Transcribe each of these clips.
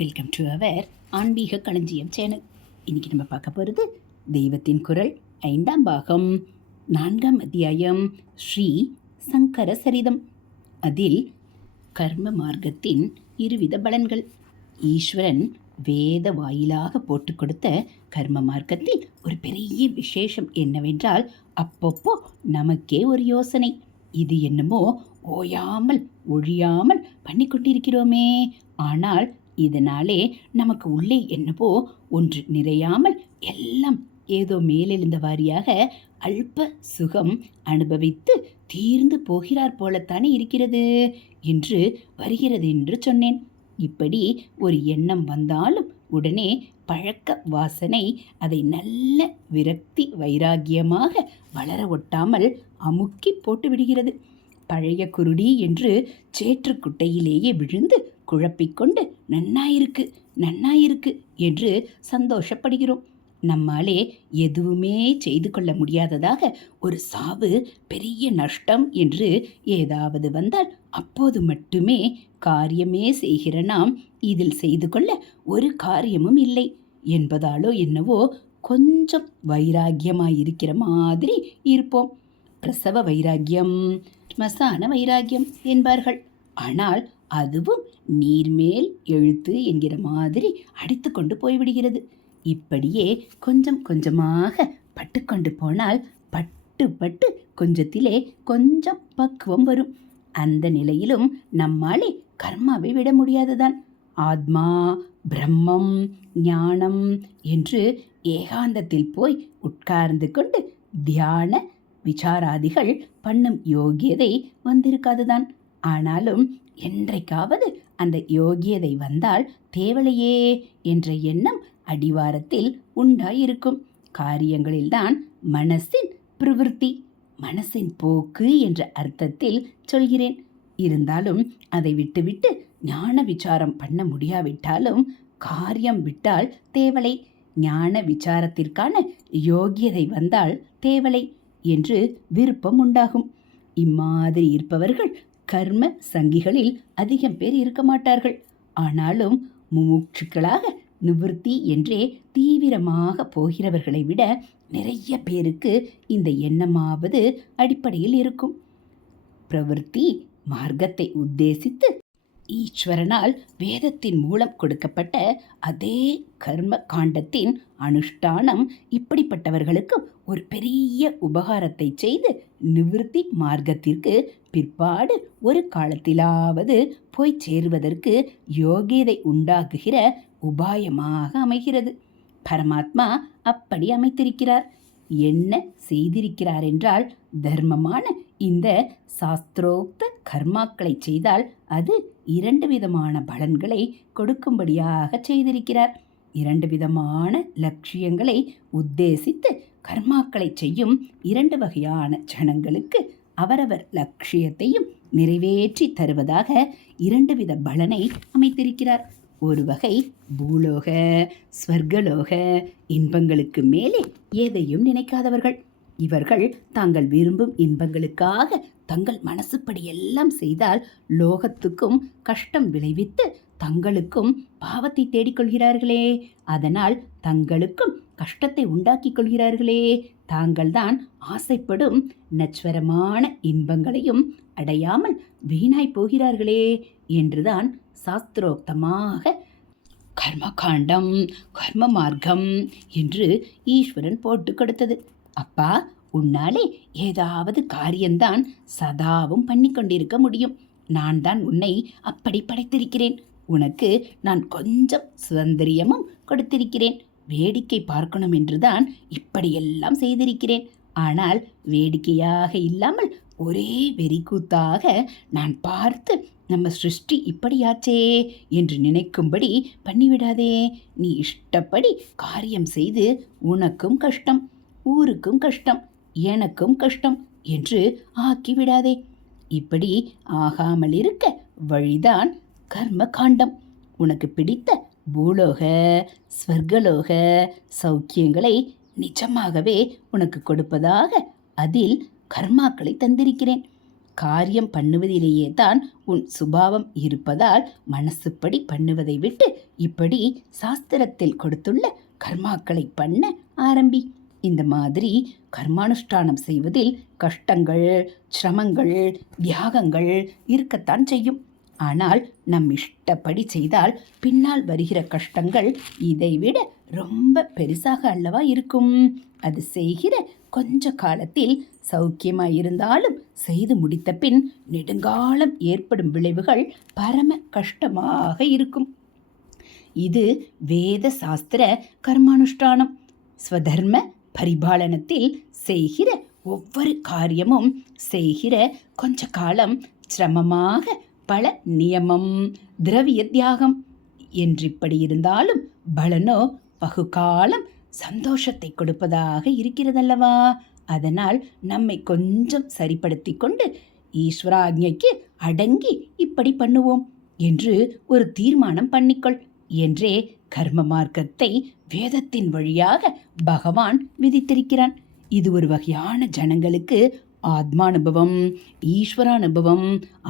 Welcome to our ஆன்மீக களஞ்சியம் channel இன்றைக்கி நம்ம பார்க்க போகிறது தெய்வத்தின் குரல் ஐந்தாம் பாகம் நான்காம் அத்தியாயம் ஸ்ரீ சங்கர சரிதம். அதில் கர்ம மார்க்கத்தின் இருவித பலன்கள். ஈஸ்வரன் வேத வாயிலாக போட்டு கொடுத்த கர்ம மார்க்கத்தில் ஒரு பெரிய விசேஷம் என்னவென்றால் அப்பப்போ நமக்கே ஒரு யோசனை. இது என்னமோ ஓயாமல் ஒழியாமல் பண்ணி கொண்டிருக்கிறோமே. ஆனால் இதனாலே நமக்கு உள்ளே என்னவோ ஒன்று நிறையாமல் எல்லாம் ஏதோ மேலெழுந்த வாரியாக அல்ப சுகம் அனுபவித்து தீர்ந்து போகிறார் போலத்தானே இருக்கிறது என்று வருகிறது என்று சொன்னேன். இப்படி ஒரு எண்ணம் வந்தாலும் உடனே பழக்க வாசனை அதை நல்ல விரக்தி வைராகியமாக வளர ஒட்டாமல் அமுக்கி போட்டு விடுகிறது. பழைய குருடி என்று சேற்றுக்குட்டையிலேயே விழுந்து குழப்பிக்கொண்டு நன்னாயிருக்கு நன்னாயிருக்கு என்று சந்தோஷப்படுகிறோம். நம்மாலே எதுவுமே செய்து கொள்ள முடியாததாக ஒரு சாவு பெரிய நஷ்டம் என்று ஏதாவது வந்தால் அப்போது மட்டுமே காரியமே செய்கிற நாம் இதில் செய்து கொள்ள ஒரு காரியமும் இல்லை என்பதாலோ என்னவோ கொஞ்சம் வைராக்கியமாக இருக்கிற மாதிரி இருப்போம். பிரசவ வைராக்கியம் ஸ்மசான வைராக்கியம் என்பார்கள். ஆனால் அதுவும் நீர்மேல் எழுத்து என்கிற மாதிரி அடித்து கொண்டு போய்விடுகிறது. இப்படியே கொஞ்சம் கொஞ்சமாக பட்டுக்கொண்டு போனால் பட்டு பட்டு கொஞ்சத்திலே கொஞ்சம் பக்குவம் வரும். அந்த நிலையிலும் நம்மாலே கர்மாவை விட முடியாதுதான். ஆத்மா பிரம்மம் ஞானம் என்று ஏகாந்தத்தில் போய் உட்கார்ந்து கொண்டு தியான விசாராதிகள் பண்ணும் யோகியதை வந்திருக்காதுதான். ஆனாலும் என்றைக்காவது அந்த யோகியதை வந்தால் தேவலையே என்ற எண்ணம் அடிவாரத்தில் உண்டாயிருக்கும். காரியங்களில்தான் மனசின் பிரவிற்த்தி மனசின் போக்கு என்ற அர்த்தத்தில் சொல்கிறேன். இருந்தாலும் அதை விட்டுவிட்டு ஞான விசாரம் பண்ண முடியாவிட்டாலும் காரியம் விட்டால் தேவலை ஞான விசாரத்திற்கான யோகியதை வந்தால் தேவலை என்று விருப்பம் உண்டாகும். இம்மாதிரி இருப்பவர்கள் கர்ம சங்கிகளில் அதிகம் பேர் இருக்க மாட்டார்கள். ஆனாலும் முமுட்சுக்களாக நிவர்த்தி என்றே தீவிரமாக போகிறவர்களை விட நிறைய பேருக்கு இந்த எண்ணமாவது அடிப்படையில் இருக்கும். பிரவൃத்தி மார்க்கத்தை உத்தேசித்து ஈஸ்வரனால் வேதத்தின் மூலம் கொடுக்கப்பட்ட அதே கர்ம காண்டத்தின் அனுஷ்டானம் இப்படிப்பட்டவர்களுக்கு ஒரு பெரிய உபகாரத்தை செய்து நிவிருத்தி மார்க்கத்திற்கு பிற்பாடு ஒரு காலத்திலாவது போய் சேருவதற்கு யோகியதை உண்டாக்குகிற உபாயமாக அமைகிறது. பரமாத்மா அப்படி அமைத்திருக்கிறார். என்ன செய்திருக்கிறார் என்றால் தர்மமான இந்த சாஸ்திரோக்த கர்மாக்களை செய்தால் அது இரண்டு விதமான பலன்களை கொடுக்கும்படியாக செய்திருக்கிறார். இரண்டு விதமான லட்சியங்களை உத்தேசித்து கர்மாக்களை செய்யும் இரண்டு வகையான ஜனங்களுக்கு அவரவர் லட்சியத்தையும் நிறைவேற்றி தருவதாக இரண்டு வித பலனை அமைத்திருக்கிறார். ஒரு வகை பூலோக ஸ்வர்கலோக இன்பங்களுக்கு மேலே எதையும் நினைக்காதவர்கள். இவர்கள் தாங்கள் விரும்பும் இன்பங்களுக்காக தங்கள் மனசுப்படி எல்லாம் செய்தால் லோகத்துக்கும் கஷ்டம் விளைவித்து தங்களுக்கும் பாவத்தை தேடிக்கொள்கிறார்களே. அதனால் தங்களுக்கும் கஷ்டத்தை உண்டாக்கிக் கொள்கிறார்களே தாங்கள்தான் ஆசைப்படும் நச்சுவரமான இன்பங்களையும் அடையாமல் வீணாய் போகிறார்களே என்றுதான் சாஸ்திரோக்தமாக கர்மகாண்டம் கர்ம மார்க்கம் என்று ஈஸ்வரன் போட்டு கொடுத்தது. அப்பா உன்னாலே ஏதாவது காரியம்தான் சதாவும் பண்ணி கொண்டிருக்க முடியும். நான் தான் உன்னை அப்படி படைத்திருக்கிறேன். உனக்கு நான் கொஞ்சம் சுதந்திரியமும் கொடுத்திருக்கிறேன். வேடிக்கை பார்க்கணும் என்றுதான் இப்படியெல்லாம் செய்திருக்கிறேன். ஆனால் வேடிக்கையாக இல்லாமல் ஒரே வெறிக்கூத்தாக நான் பார்த்து நம்ம சிருஷ்டி இப்படியாச்சே என்று நினைக்கும்படி பண்ணிவிடாதே. நீ இஷ்டப்படி காரியம் செய்து உனக்கும் கஷ்டம். ஊருக்கும் கஷ்டம் எனக்கும் கஷ்டம் என்று ஆக்கிவிடாதே. இப்படி ஆகாமல் இருக்க வழிதான் கர்ம காண்டம் உனக்கு பிடித்த பூலோக ஸ்வர்கலோக சௌக்கியங்களை நிஜமாகவே உனக்கு கொடுப்பதாக அதில் கர்மாக்களை தந்திருக்கிறேன். காரியம் பண்ணுவதிலேயே தான் உன் சுபாவம் இருப்பதால் மனசுப்படி பண்ணுவதை விட்டு இப்படி சாஸ்திரத்தில் கொடுத்துள்ள கர்மாக்களை பண்ண ஆரம்பி. இந்த மாதிரி கர்மானுஷ்டானம் செய்வதில் கஷ்டங்கள் சிரமங்கள் தியாகங்கள் இருக்கத்தான் செய்யும். ஆனால் நம் இஷ்டப்படி செய்தால் பின்னால் வருகிற கஷ்டங்கள் இதைவிட ரொம்ப பெருசாக அல்லவா இருக்கும். அது செய்கிற கொஞ்ச காலத்தில் சௌக்கியமாக இருந்தாலும் செய்து முடித்த பின் நெடுங்காலம் ஏற்படும் விளைவுகள் பரம கஷ்டமாக இருக்கும். இது வேத சாஸ்திர கர்மானுஷ்டானம். ஸ்வதர்ம பரிபாலனத்தில் செய்கிற ஒவ்வொரு காரியமும் செய்கிற கொஞ்ச காலம் சிரமமாக பல நியமம் திரவிய தியாகம் என்றிப்படி இருந்தாலும் பலனோ பகுகாலம் சந்தோஷத்தை கொடுப்பதாக இருக்கிறதல்லவா? அதனால் நம்மை கொஞ்சம் சரிப்படுத்தி கொண்டு ஈஸ்வராஜ்ஞைக்கு அடங்கி இப்படி பண்ணுவோம் என்று ஒரு தீர்மானம் பண்ணிக்கொள். என்றே கர்ம மார்க்கத்தை வேதத்தின் வழியாக பகவான் விதித்திருக்கிறான். இது ஒரு வகையான ஜனங்களுக்கு ஆத்மானுபவம் ஈஸ்வரானுபவம்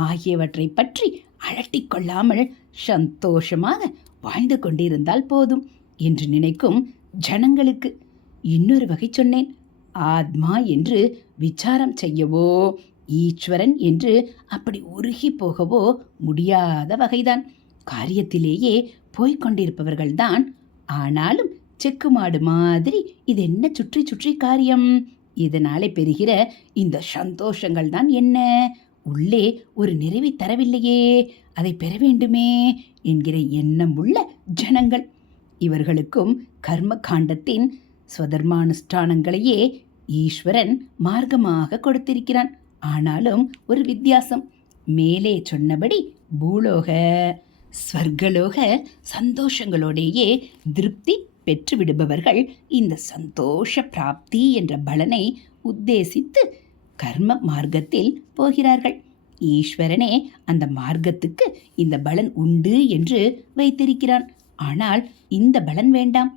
ஆகியவற்றை பற்றி அழட்டிக்கொள்ளாமல் சந்தோஷமாக வாழ்ந்து கொண்டிருந்தால் போதும் என்று நினைக்கும் ஜனங்களுக்கு இன்னொரு வகை சொன்னேன். ஆத்மா என்று விசாரம் செய்யவோ ஈஸ்வரன் என்று அப்படி உருகி போகவோ முடியாத வகைதான். காரியத்திலேயே போய்க் கொண்டிருப்பவர்கள்தான். ஆனாலும் செக்கு மாடு மாதிரி இது என்ன சுற்றி சுற்றி காரியம்? இதனாலே பெறுகிற இந்த சந்தோஷங்கள் தான் என்ன? உள்ளே ஒரு நிறைவை தரவில்லையே. அதை பெற வேண்டுமே என்கிற எண்ணம் உள்ள ஜனங்கள். இவர்களுக்கும் கர்ம காண்டத்தின் ஸ்வதர்மானுஷ்டானங்களையே ஈஸ்வரன் மார்க்கமாக கொடுத்திருக்கிறான். ஆனாலும் ஒரு வித்தியாசம். மேலே சொன்னபடி பூலோக ஸ்வர்கலோக சந்தோஷங்களோடையே திருப்தி பெற்றுவிடுபவர்கள் இந்த சந்தோஷ பிராப்தி என்ற பலனை உத்தேசித்து கர்ம மார்க்கத்தில் போகிறார்கள். ஈஸ்வரனே அந்த மார்க்கத்துக்கு இந்த பலன் உண்டு என்று வைத்திருக்கிறான். ஆனால் இந்த பலன் வேண்டாம்.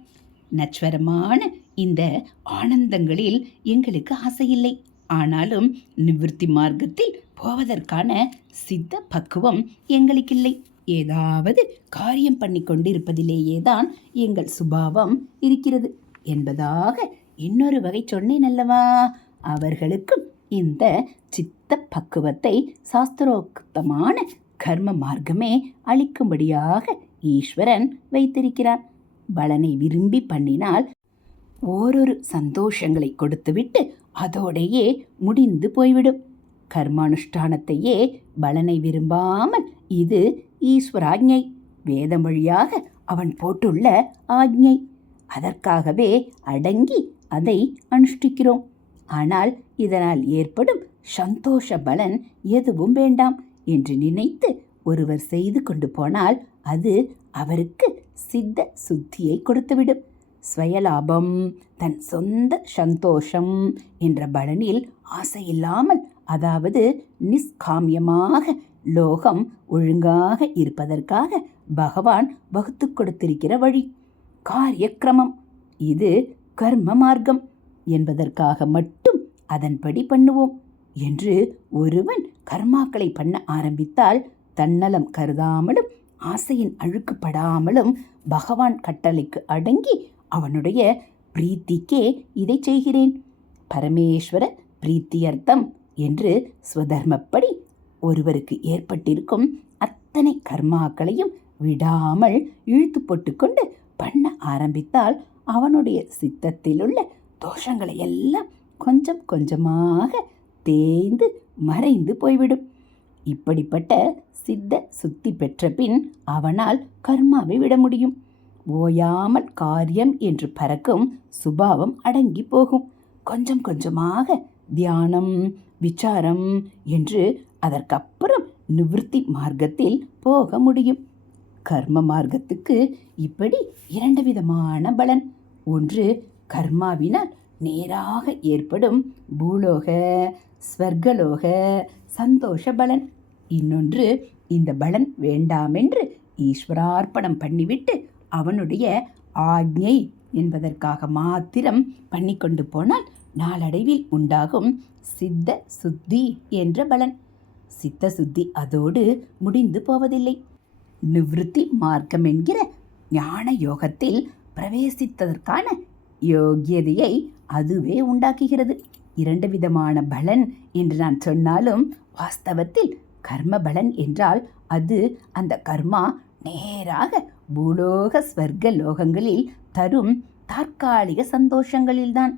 நச்சுவரமான இந்த ஆனந்தங்களில் எங்களுக்கு ஆசையில்லை. ஆனாலும் நிவிருத்தி மார்க்கத்தில் போவதற்கான சித்த பக்குவம் எங்களுக்கில்லை. ஏதாவது காரியம் பண்ணி கொண்டிருப்பதிலேயே தான் எங்கள் சுபாவம் இருக்கிறது என்பதாக இன்னொரு வகை சொன்னேன் அல்லவா? அவர்களுக்கும் இந்த சித்த பக்குவத்தை சாஸ்திரோக்தமான கர்ம மார்க்கமே அளிக்கும்படியாக ஈஸ்வரன் வைத்திருக்கிறான் பலனை விரும்பி பண்ணினால் ஓரொரு சந்தோஷங்களை கொடுத்துவிட்டு அதோடையே முடிந்து போய்விடும். கர்மானுஷ்டானத்தையே பலனை விரும்பாமல் இது ஈஸ்வராஜ்ஞை. வேதம் வழியாக அவன் போட்டுள்ள ஆக்ஞை அதற்காகவே அடங்கி அதை அனுஷ்டிக்கிறோம். ஆனால் இதனால் ஏற்படும் சந்தோஷ பலன் எதுவும் வேண்டாம் என்று நினைத்து ஒருவர் செய்து கொண்டு போனால் அது அவருக்கு சித்த சுத்தியை கொடுத்துவிடும். ஸ்வயலாபம் தன் சொந்த சந்தோஷம் என்ற பலனில் ஆசையில்லாமல் அதாவது நிஷ்காமியமாக லோகம் ஒழுங்காக இருப்பதற்காக பகவான் வகுத்து கொடுத்திருக்கிற வழி. காரியக்கிரமம். இது கர்ம மார்க்கம். என்பதற்காக மட்டும் அதன்படி பண்ணுவோம் என்று ஒருவன் கர்மாக்களை பண்ண ஆரம்பித்தால் தன்னலம் கருதாமலும் ஆசையின் அழுக்குப்படாமலும் பகவான் கட்டளைக்கு அடங்கி அவனுடைய பிரீத்திக்கே இதை செய்கிறேன். பரமேஸ்வர பிரீத்தியர்த்தம் என்று ஸ்வதர்மப்படி ஒருவருக்கு ஏற்பட்டிருக்கும் அத்தனை கர்மாக்களையும் விடாமல் இழுத்து போட்டுக்கொண்டு பண்ண ஆரம்பித்தால் அவனுடைய சித்தத்திலுள்ள தோஷங்களை எல்லாம் கொஞ்சம் கொஞ்சமாக தேய்ந்து மறைந்து போய்விடும். இப்படிப்பட்ட சித்த சுத்தி பெற்ற பின் அவனால் கர்மாவை விட முடியும். ஓயாமல் காரியம் என்று பறக்கும் சுபாவம் அடங்கி போகும். கொஞ்சம் கொஞ்சமாக தியானம் விசாரம் என்று அதற்கப்புறம் நிவிருத்தி மார்க்கத்தில் போக முடியும். கர்ம மார்க்கத்துக்கு இப்படி இரண்டு விதமான பலன். ஒன்று கர்மாவினால் நேராக ஏற்படும் பூலோக ஸ்வர்கலோக சந்தோஷ பலன். இன்னொன்று இந்த பலன் வேண்டாமென்று ஈஸ்வரார்ப்பணம் பண்ணிவிட்டு அவனுடைய ஆக்ஞை என்பதற்காக மாத்திரம் பண்ணிக்கொண்டு போனால் நாளடைவில் உண்டாகும் சித்த சுத்தி என்ற பலன். சித்த சுத்தி அதோடு முடிந்து போவதில்லை. நிவிருத்தி மார்க்கம் என்கிற ஞான யோகத்தில் பிரவேசித்ததற்கான யோகியதையை அதுவே உண்டாக்குகிறது. இரண்டு விதமான பலன் என்று நான் சொன்னாலும் வாஸ்தவத்தில் கர்ம பலன் என்றால் அது அந்த கர்மா நேராக பூலோக ஸ்வர்க்க லோகங்களில் தரும் தற்காலிக சந்தோஷங்களில்தான்.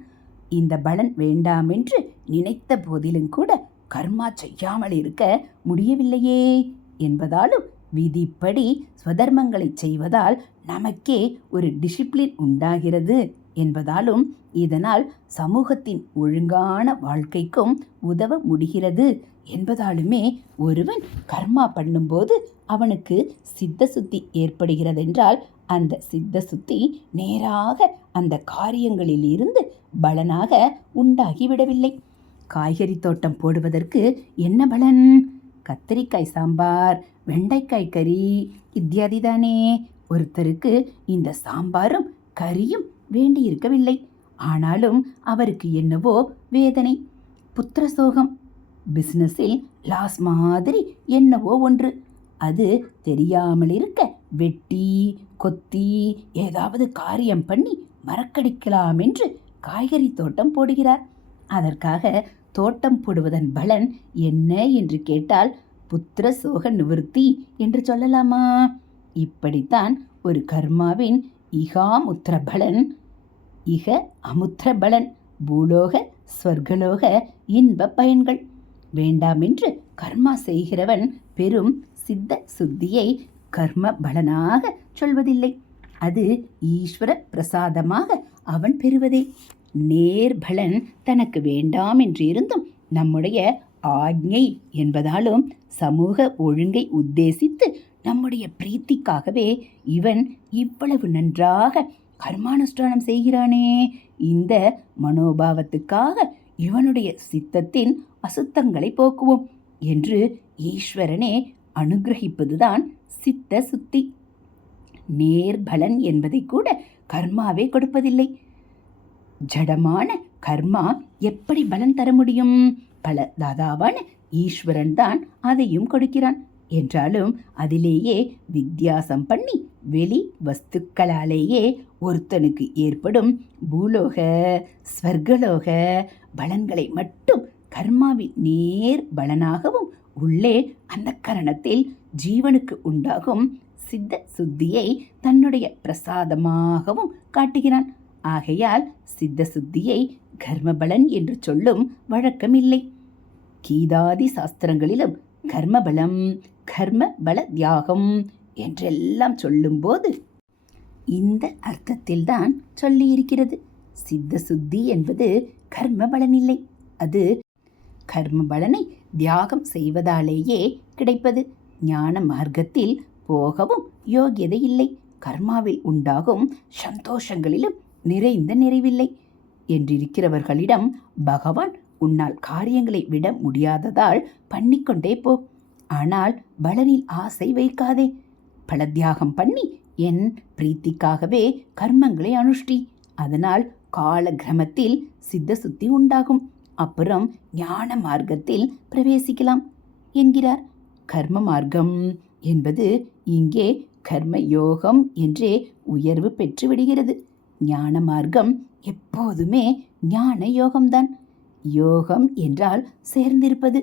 இந்த பலன் வேண்டாமென்று நினைத்த போதிலும் கூட கர்மா செய்யாமல் இருக்க முடியவில்லையே என்பதாலும் விதிப்படி ஸ்வதர்மங்களை செய்வதால் நமக்கே ஒரு டிசிப்ளின் உண்டாகிறது. என்பதாலும் இதனால் சமூகத்தின் ஒழுங்கான வாழ்க்கைக்கும் உதவ முடிகிறது என்பதாலுமே ஒருவன் கர்மா பண்ணும்போது அவனுக்கு சித்த சுத்தி ஏற்படுகிறதென்றால் அந்த சித்த சுத்தி நேராக அந்த காரியங்களில் இருந்து பலனாக உண்டாகிவிடவில்லை. காய்கறி தோட்டம் போடுவதற்கு என்ன பலன்? கத்திரிக்காய் சாம்பார் வெண்டைக்காய் கறி இத்தியாதி தானே. ஒருத்தருக்கு இந்த சாம்பாரும் கறியும் வேண்டியிருக்கவில்லை. ஆனாலும் அவருக்கு என்னவோ வேதனை புத்திர சோகம் பிஸ்னஸில் லாஸ் மாதிரி என்னவோ ஒன்று. அது தெரியாமல் இருக்க வெட்டி கொத்தி ஏதாவது காரியம் பண்ணி மறக்கடிக்கலாம் என்று காய்கறி தோட்டம் போடுகிறார். அதற்காக தோட்டம் போடுவதன் பலன் என்ன என்று கேட்டால் புத்திர சோக நிவர்த்தி என்று சொல்லலாமா? இப்படித்தான் ஒரு கர்மாவின் இகாமுத்திர பலன் இக அமுத்திர பலன் பூலோக ஸ்வர்கலோக இன்ப பயன்கள். வேண்டாமென்று கர்மா செய்கிறவன் பெரும் சித்த சுத்தியை கர்ம பலனாக சொல்வதில்லை. அது ஈஸ்வர பிரசாதமாக அவன் பெறுவதே. நேர்பலன் தனக்கு வேண்டாம் என்று இருந்தும் நம்முடைய ஆக்ஞை என்பதாலும் சமூக ஒழுங்கை உத்தேசித்து நம்முடைய பிரீத்திக்காகவே இவன் இவ்வளவு நன்றாக கர்மானுஷ்டானம் செய்கிறானே. இந்த மனோபாவத்துக்காக இவனுடைய சித்தத்தின் அசுத்தங்களை போக்குவோம் என்று ஈஸ்வரனே அனுகிரகிப்பதுதான் சித்த சுத்தி. நேர்பலன் என்பதை கூட கர்மாவே கொடுப்பதில்லை. ஜடமான கர்மா எப்படி பலன் தர முடியும்? பல தாதாவான ஈஸ்வரன் தான் அதையும் கொடுக்கிறான். என்றாலும் அதிலேயே வித்தியாசம் பண்ணி வெளி வஸ்துக்களாலேயே ஒருத்தனுக்கு ஏற்படும் பூலோக ஸ்வர்கலோக பலன்களை மட்டும் கர்மாவின் நேர் பலனாகவும் உள்ளே அந்த கரணத்தில் ஜீவனுக்கு உண்டாகும் சித்த சுத்தியை தன்னுடைய பிரசாதமாகவும் காட்டுகிறான். ஆகையால் சித்த சுத்தியை கர்மபலன் என்று சொல்லும் வழக்கமில்லை. கீதாதி சாஸ்திரங்களிலும் கர்மபலம் கர்ம பல தியாகம் என்றெல்லாம் சொல்லும்போது இந்த அர்த்தத்தில்தான் சொல்லியிருக்கிறது. சித்த சுத்தி என்பது கர்ம பலன் இல்லை அது கர்ம பலனை தியாகம் செய்வதாலேயே கிடைப்பது. ஞான மார்க்கத்தில் போகவும் யோகியதை இல்லை. கர்மாவில் உண்டாகும் சந்தோஷங்களிலும் நிறைந்த நிறைவில்லை. என்றிருக்கிறவர்களிடம் பகவான் உன்னால் காரியங்களை விட முடியாததால் பண்ணிக்கொண்டே போ. ஆனால் பலனில் ஆசை வைக்காதே. பல தியாகம் பண்ணி என் பிரீத்திக்காகவே கர்மங்களை அனுஷ்டி. அதனால் கால கிரமத்தில் சித்த சுத்தி உண்டாகும். அப்புறம் ஞான மார்க்கத்தில் பிரவேசிக்கலாம் என்கிறார். கர்ம மார்க்கம் என்பது இங்கே கர்ம யோகம் என்றே உயர்வு பெற்று விடுகிறது. ஞான மார்க்கம் எப்போதுமே ஞான யோகம்தான். யோகம் என்றால் சேர்ந்திருப்பது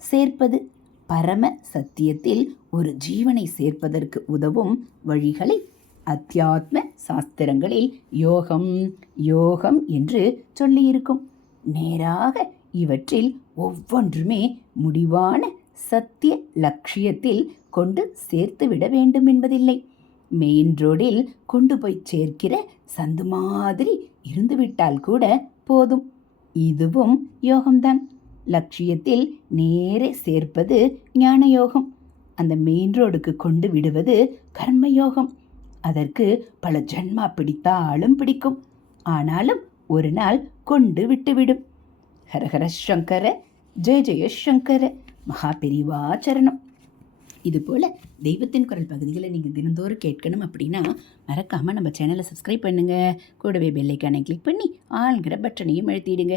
சேர்ப்பது. பரம சத்தியத்தில் ஒரு ஜீவனை சேர்ப்பதற்கு உதவும் வழிகளை அத்தியாத்ம சாஸ்திரங்களில் யோகம் யோகம் என்று சொல்லியிருக்கும். நேராக இவற்றில் ஒவ்வொன்றுமே முடிவான சத்திய லட்சியத்தில் கொண்டு சேர்த்து விட வேண்டும் என்பதில்லை. மெயின் ரோடில் கொண்டு போய் சேர்க்கிற சந்து மாதிரி இருந்துவிட்டால் கூட போதும். இதுவும் யோகம்தான். லட்சியத்தில் நேரே சேர்ப்பது ஞான யோகம் அந்த மெயின் ரோடுக்கு கொண்டு விடுவது கர்மயோகம். அதற்கு பல ஜென்மா பிடித்தாலும் பிடிக்கும். ஆனாலும் ஒரு நாள் கொண்டு விட்டுவிடும். ஹரஹர சங்கர ஜெய ஜெய சங்கர மகா பெரிவா சரணம். இதுபோல் தெய்வத்தின் குரல் பகுதிகளை நீங்கள் தினந்தோறும் கேட்கணும் அப்படின்னா மறக்காமல் நம்ம சேனலை சப்ஸ்கிரைப் பண்ணுங்கள் கூடவே பெல்லைக்கானை கிளிக் பண்ணி ஆளுங்கிற பட்டனையும் எழுத்திடுங்க